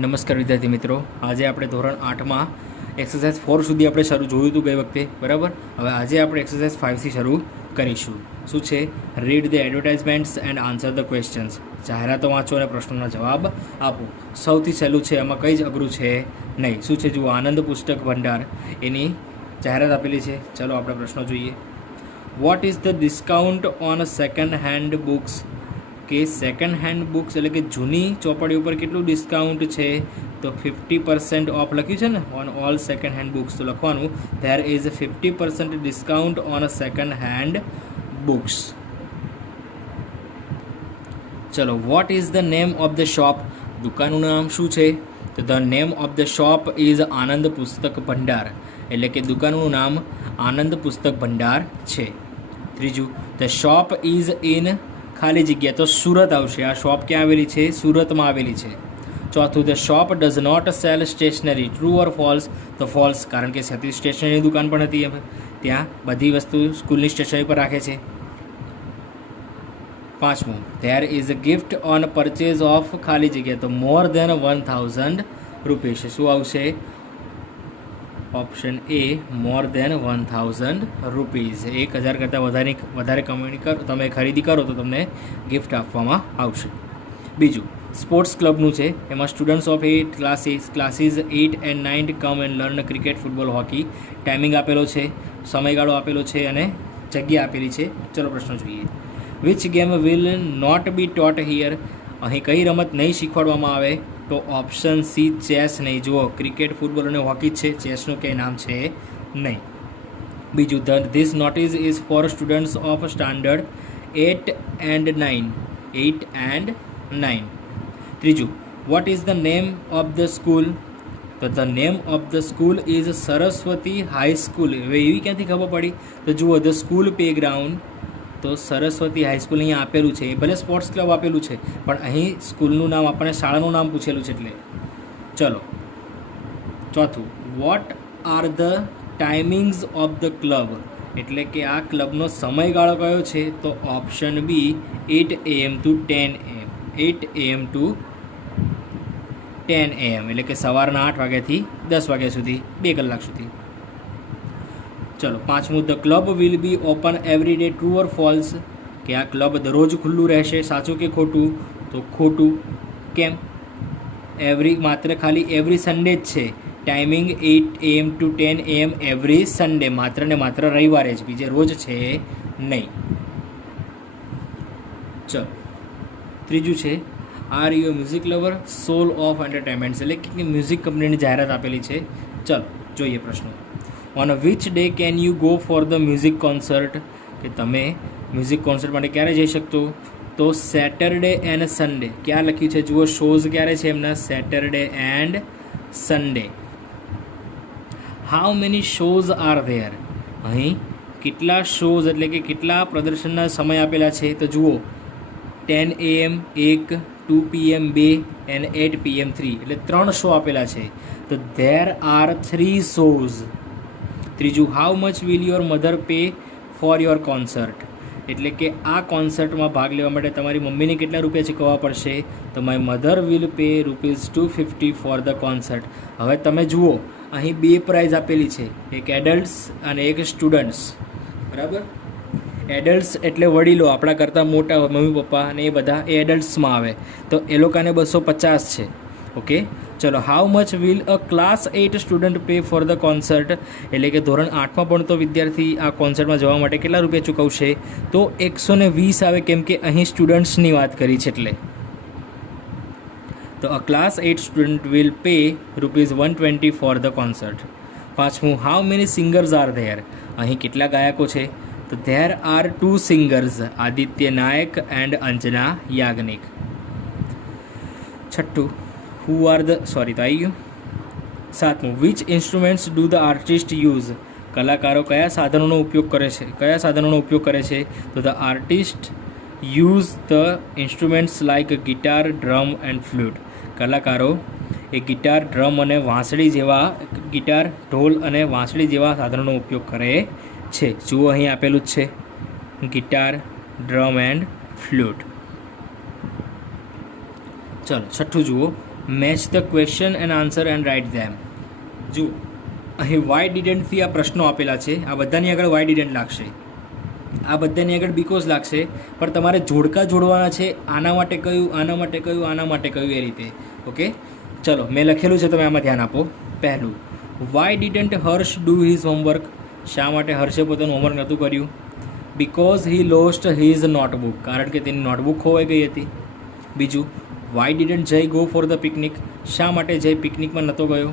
નમસ્કાર વિદ્યાર્થી મિત્રો, આજે આપણે ધોરણ 8માં એક્સરસાઇઝ 4 સુધી આપણે જોયું હતું ગઈ વખતે, બરાબર. હવે આજે આપણે એક્સરસાઇઝ 5થી શરૂ કરીશું. શું છે? Read the advertisements and answer the questions. જાહેરાતો વાંચો અને પ્રશ્નોના જવાબ આપો. સૌથી સહેલું છે, એમાં કંઈ જ અઘરું છે નહીં. શું છે? જુઓ, આનંદ પુસ્તક ભંડાર એની જાહેરાત આપેલી છે. ચલો આપણે પ્રશ્નો જોઈએ. Vote is the discount on second hand books? કે સેકન્ડ હેન્ડ બુક્સ એટલે કે જૂની ચોપડી ઉપર કેટલું ડિસ્કાઉન્ટ છે? તો 50% ઓફ લખ્યું છે ને, on all second hand books. તો લખવાનું there is 50% discount on a second hand books. ચલો, what is the name of the shop? દુકાનનું નામ શું છે? તો the name of the shop is Anand Pustak Bhandar. એટલે કે દુકાનનું નામ આનંદ પુસ્તક ભંડાર છે. ત્રીજું, ધ શોપ ઇઝ ઇન ખાલી જગ્યા, તો સુરત આવશે. આ શોપ ક્યાં આવેલી છે? સુરતમાં આવેલી છે. ચોથું, the shop does not sell stationery. True or false? તો ફોલ્સ, કારણ કે સ્ટેશનરીની દુકાન પણ હતી, ત્યાં બધી વસ્તુ સ્કૂલની સ્ટેશનરી પર રાખે છે. પાંચમું, there is a gift on purchase of ખાલી જગ્યા, તો મોર દેન 1000 રૂપીસ. શું આવશે? Option A, more then 1000 rupees. 1000 કરતાં વધારે કમાણી કરો, તમે ખરીદી કરો તો તમને ગિફ્ટ આપવામાં આવશે. બીજું, સ્પોર્ટ્સ ક્લબનું છે. એમાં students of 8 classes 8 and 9 come and learn cricket, football, hockey. Timing આપેલો છે, સમયગાળો આપેલો છે અને જગ્યા આપેલી છે. ચલો પ્રશ્ન જોઈએ. Which game will not be taught here? અહીં કઈ રમત નહીં શીખવાડવામાં આવે? તો ઓપ્શન સી, ચેસ નહીં. જુઓ, ક્રિકેટ, ફૂટબોલ અને હોકી જ છે, ચેસનું કંઈ નામ છે નહીં. બીજું, this notice is for students of standard 8 and 9. 8 and 9. ત્રીજું, what is the name of the school? તો the name of the school is Saraswati high school. હવે એવી ક્યાંથી ખબર પડી? તો જુઓ, ધ સ્કૂલ પ્લે ગ્રાઉન્ડ, તો સરસ્વતી હાઈસ્કૂલ અહીંયા આપેલું છે. એ ભલે સ્પોર્ટ્સ ક્લબ આપેલું છે, પણ અહીં સ્કૂલનું નામ, આપણને શાળાનું નામ પૂછેલું છે એટલે. ચલો, ચોથું, what are the timings of the club? એટલે કે આ ક્લબનો સમયગાળો કયો છે? તો option B, 8 AM to 10 AM. 8 AM to 10 AM એટલે કે સવારના 8 વાગ્યાથી 10 વાગ્યા સુધી, 2 કલાક સુધી. ચલો, પાંચમું, the club will be open every day. True or false? કે આ ક્લબ દરરોજ ખુલ્લું રહેશે. સાચું કે ખોટું? તો ખોટું. કેમ? માત્ર ખાલી એવરી સન્ડે જ છે. Timing 8 AM to 10 AM every Sunday, માત્ર ને માત્ર રવિવારે જ, બીજે રોજ છે નહીં. ચલો, ત્રીજું છે, are you music lover? Soul of entertainment એટલે કે મ્યુઝિક કંપનીની જાહેરાત આપેલી છે. ચલો જોઈએ પ્રશ્નો. On which day can you go for the music concert? કે તમે મ્યુઝિક કોન્સર્ટ માટે ક્યારે જઈ શકતો? તો સેટરડે એન્ડ સન્ડે. ક્યાં લખ્યું છે? જુઓ, શોઝ ક્યારે છે એમના? Saturday and Sunday. How many shows R there? અહીં કેટલા શોઝ એટલે કે કેટલા પ્રદર્શનના સમય આપેલા છે? તો જુઓ, 10 AM 1, 2 PM 2 and 8 PM 3, એટલે 3 શો આપેલા છે. તો ધેર આર 3 શોઝ. ત્રીજું, how much will your mother pay for your concert? એટલે કે આ કોન્સર્ટમાં ભાગ લેવા માટે તમારી મમ્મીને કેટલા રૂપિયા ચૂકવવા પડશે? તો my mother will pay ₹250 four the concert. હવે તમે જુઓ, અહીં 2 પ્રાઇઝ આપેલી છે, એક એડલ્ટ્સ અને એક સ્ટુડન્ટ્સ, બરાબર. એડલ્ટ્સ એટલે વડીલો, આપણા કરતાં મોટા, મમ્મી પપ્પા અને એ બધા એ એડલ્ટ્સમાં આવે. તો એ લોકોને 250 છે. ઓકે, ચલો, how much will a class 8 student pay four the concert? એટલે કે ધોરણ 8માં ભણતો વિદ્યાર્થી આ કોન્સર્ટમાં જવા માટે કેટલા રૂપિયા ચૂકવશે? તો 120 આવે, કેમ કે અહીં સ્ટુડન્ટ્સની વાત કરી છે એટલે. તો a class 8 student will pay ₹120 for the concert. પાંચમું, how many singers are there? અહીં કેટલા ગાયકો છે? તો there are 2 singers, Aditya Nayak and Anjana Yagnik. છઠ્ઠું, તો આવી ગયું. સાતમું, which instruments do the artist use? કલાકારો કયા સાધનોનો ઉપયોગ કરે છે? તો the artist use the instruments like guitar, drum and flute. કલાકારો એ ગિટાર, ડ્રમ અને વાંસળી જેવા, ગિટાર, ઢોલ અને વાંસળી જેવા સાધનોનો ઉપયોગ કરે છે. જુઓ, અહીં આપેલું જ છે, ગિટાર, ડ્રમ એન્ડ ફ્લૂટ. ચલો, છઠ્ઠું જુઓ, match the question and answer and write them. જો અહીં વાય ડિડન્ટથી આ પ્રશ્નો આપેલા છે, આ બધાની આગળ વાય ડિડન્ટ લાગશે, આ બધાની આગળ બીકોઝ લાગશે, પણ તમારે જોડકા જોડવાના છે. આના માટે કયું, આના માટે કયું, આના માટે કયું, એ રીતે. ઓકે, ચલો મેં લખેલું છે, તમે આમાં ધ્યાન આપો. પહેલું, why didn't Harsh do his homework? શા માટે હર્ષે પોતાનું હોમવર્ક નહોતું કર્યું? Because he lost his notebook, કારણ કે તેની નોટબુક ખોવાઈ ગઈ હતી. બીજું, why didn't Jay go for the picnic? શા માટે જય પિકનિકમાં નહોતો ગયો?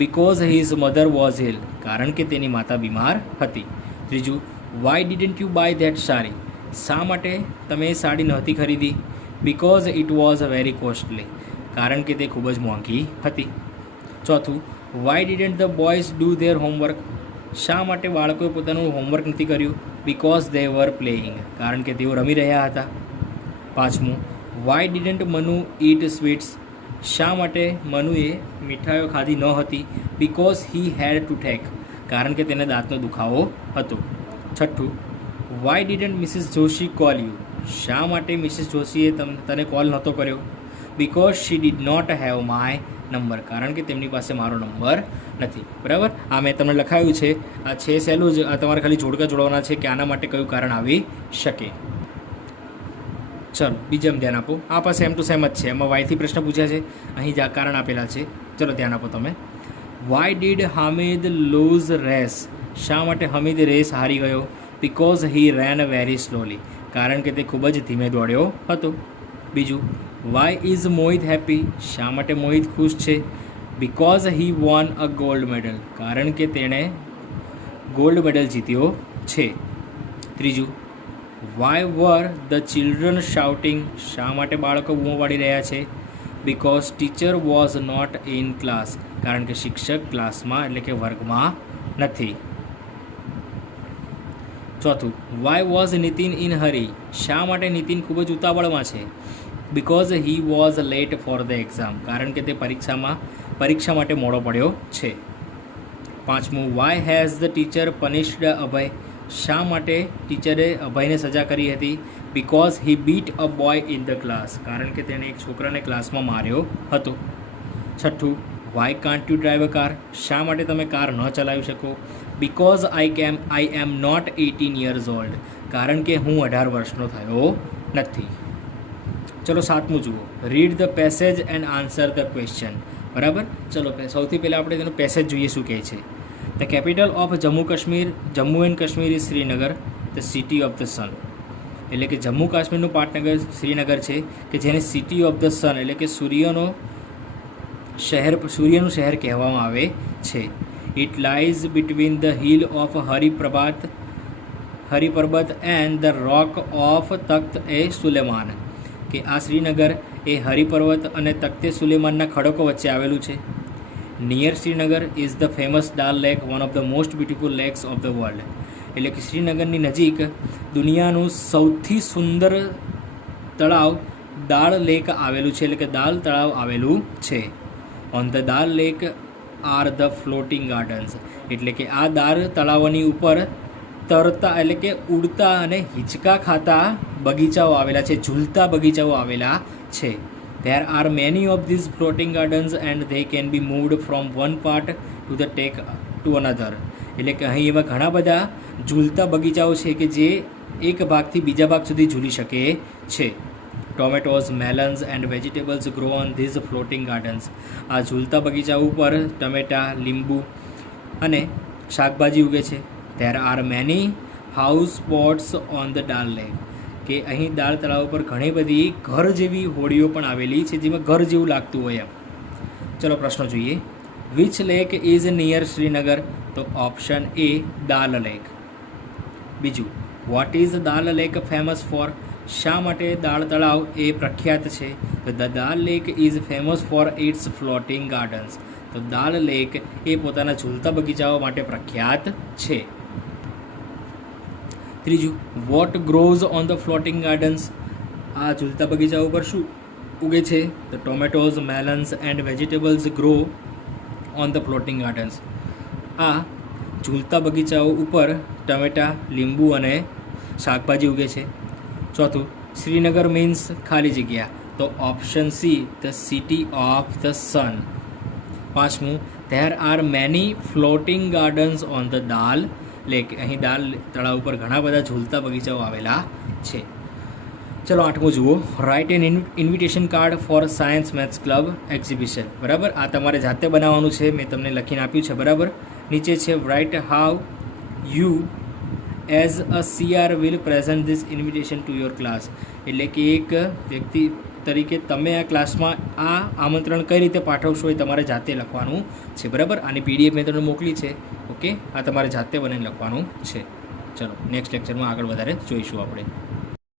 Because his mother was ill, કારણ કે તેની માતા બીમાર હતી. ત્રીજું, why didn't you buy that sari? શા માટે તમે એ સાડી નહોતી ખરીદી? Because it was very costly, કારણ કે તે ખૂબ જ મોંઘી હતી. ચોથું, why didn't the boys do there homework? શા માટે બાળકોએ પોતાનું હોમવર્ક નથી કર્યું? બિકોઝ દે વર પ્લેઇંગ, કારણ કે તેઓ રમી રહ્યા હતા. પાંચમું, why didn't Manu eat sweets? શા માટે મનુએ મીઠાઈઓ ખાધી ન હતી? Because he had toothache, કારણ કે તેને દાંતનો દુખાવો હતો. છઠ્ઠું, why didn't Mrs Joshi call you? શા માટે મિસિસ જોશીએ તને કોલ નહોતો કર્યો? Because she did not have my number, કારણ કે તેમની પાસે મારો નંબર નથી. બરાબર, આ મેં તમને લખાયું છે, આ છે સહેલું જ. આ તમારે ખાલી જોડકા જોડવાના છે કે આના માટે કયું કારણ આવી શકે. ચલો બીજામાં ધ્યાન આપો. આ પાસે સેમ ટુ સેમ જ છે, એમાં વાયથી પ્રશ્ન પૂછ્યા છે, અહીં જ આ કારણ આપેલા છે. ચલો ધ્યાન આપો તમે. Why did Hamid lose race? શા માટે હમીદ રેસ હારી ગયો? Because he ran very slowly, કારણ કે તે ખૂબ જ ધીમે દોડ્યો હતો. બીજું, વાય ઇઝ મોહિત હેપી? શા માટે મોહિત ખુશ છે? Because he won a gold medal, કારણ કે તેણે ગોલ્ડ મેડલ જીત્યો છે. ત્રીજું, why were the children shouting? શા માટે બાળકો બૂમો પાડી રહ્યા છે? Because teacher was not in class, કારણ કે શિક્ષક ક્લાસમાં એટલે કે વર્ગમાં નથી. ચોથું, why was Nitin in hurry? શા માટે નીતિન ખૂબ જ ઉતાવળમાં છે? Because he was late for the exam, કારણ કે તે પરીક્ષા માટે મોડો પડ્યો છે. પાંચમું, why has the teacher punished Abhay? શા માટે ટીચરે અભયને સજા કરી હતી? Because he beat a boy in the class, કારણ કે તેણે એક છોકરાને ક્લાસમાં માર્યો હતો. છઠ્ઠું, why can't you drive a car? શા માટે તમે કાર ન ચલાવી શકો? Because I am not 18 years old, કારણ કે હું 18 વર્ષનો થયો નથી. ચલો સાતમું જુઓ. Read the passage and answer the question. બરાબર, ચલો સૌથી પહેલાં આપણે તેનું પેસેજ જોઈએ શું કહે છે. The capital of Jammu and Kashmir is Srinagar, the city of the સન. એટલે કે જમ્મુ કાશ્મીરનું પાટનગર શ્રીનગર છે, કે જેને સિટી ઓફ ધ સન એટલે કે સૂર્યનું શહેર કહેવામાં આવે છે. It lies between the hill of Hariparbat and the rock of Takht e Sulaiman, કે આ શ્રીનગર એ હરિપર્વત અને તખ્તે સુલેમાનના ખડકો વચ્ચે આવેલું છે. Near Srinagar is the famous Dal lake, one of the most beautiful lakes of the world. એટલે કે શ્રીનગરની નજીક દુનિયાનું સૌથી સુંદર તળાવ દાળ લેક આવેલું છે, એટલે કે દાલ તળાવ આવેલું છે. On the Dal lake are the floating gardens, એટલે કે આ દાળ તળાવોની ઉપર તરતા એટલે કે ઉડતા અને હિંચકા ખાતા બગીચાઓ આવેલા છે, ઝૂલતા બગીચાઓ આવેલા છે. There are many of these floating gardens and they can be moved from one part to another. એટલે કે અહીં એવા ઘણા બધા ઝૂલતા બગીચાઓ છે કે જે એક ભાગથી બીજા ભાગ સુધી ઝૂલી શકે છે. Tomatoes, melons and vegetables grow on these floating gardens. આ ઝૂલતા બગીચાઓ ઉપર ટમેટા, લીંબુ અને શાકભાજી ઉગે છે. There are many house boats on the Dal Lake. કે અહીં દાળ તળાવ પર ઘણી બધી ઘર જેવી હોડીઓ પણ આવેલી છે, જેમાં ઘર જેવું લાગતું હોય એમ. ચલો પ્રશ્નો જોઈએ. Which lake is near Srinagar? તો ઓપ્શન એ દાલ લેક. બીજું, what is Dal lake famous for? શા માટે દાળ તળાવ એ પ્રખ્યાત છે? તો the Dal lake is famous for its floating gardens. તો દાલ લેક એ પોતાના ઝૂલતા બગીચાઓ માટે પ્રખ્યાત છે. ત્રીજું, what grows on the floating gardens? આ ઝૂલતા બગીચા ઉપર શું ઉગે છે? તો tomatoes, melons and vegetables grow on the floating gardens. આ ઝૂલતા બગીચાઓ ઉપર ટમેટા, લીંબુ અને શાકભાજી ઉગે છે. ચોથું, શ્રીનગર મીન્સ ખાલી જગ્યા. તો option C the city of the sun. પાંચમું, there are many floating gardens on the Dal lake. અહીં દાલ તળાવ ઉપર ઘણા બધા ઝૂલતા બગીચાઓ આવેલા છે. ચલો આઠમું જુઓ, write an invitation card for science maths club exhibition. બરાબર, આ તમારે જાતે બનાવવાનું છે, મેં તમને લખીને આપ્યું છે. બરાબર, નીચે છે write how you as a CR will present this invitation to your class. એટલે કે એક વ્યક્તિ તરીકે તમે આ ક્લાસમાં આ આમંત્રણ કઈ રીતે પાઠવશો એ તમારે જાતે લખવાનું છે. બરાબર, આની PDF મેં તમને મોકલી છે. ઓકે, આ તમારે જાતે બનાવીને લખવાનું છે. ચલો નેક્સ્ટ લેક્ચરમાં આગળ વધારે જોઈશું આપણે.